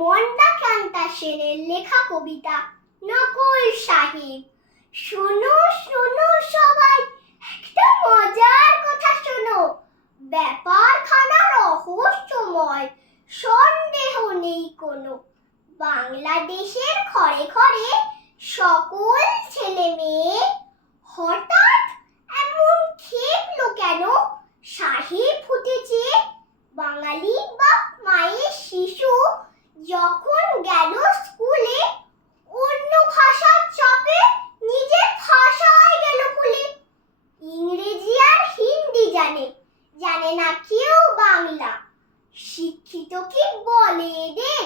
মন্দাক্রান্তা সেনের লেখা কবিতা নকুল সাহেব। শোনো শোনো সবাই, একটা মজার কথা শোনো। ব্যাপারখানা রহস্যময়, সন্দেহ নেই কোনো। বাংলাদেশের ঘরে ঘরে সকল ছেলে মেয়ে হঠাৎ এমন খেপলো কেন? সাহেব হতে চেয়ে বাঙালি বাপ মায়ের শিশু যখন গেল স্কুলে, অন্য ভাষার চাপে নিজের ভাষায় গেল ভুলে। ইংরেজি আর হিন্দি জানে, জানে না কেউ বাংলা। শিক্ষিত কি বলে এদের?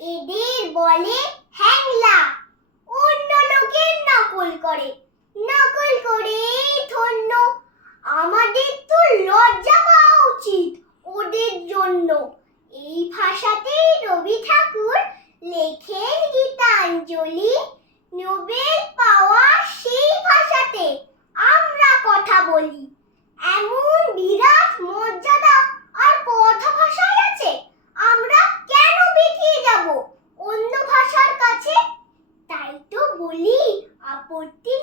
এদের বলে হ্যাংলা। অন্য লোকের নকল করে, নকল করেই ধন্য। আমাদের তো লজ্জা পাওয়া উচিত ওদের জন্য। এই ভাষাতেই রবি ঠাকুর লেখেন গীতাঞ্জলি। নোবেল পাওয়া সেই ভাষাতে আমরা কথা বলি। এমন বিরাট মর্যাদা আর কথা ভাষায় আছে, আমরা কেন বেঁকিয়ে যাব অন্য ভাষার কাছে? তাই তো বলি, আপত্তি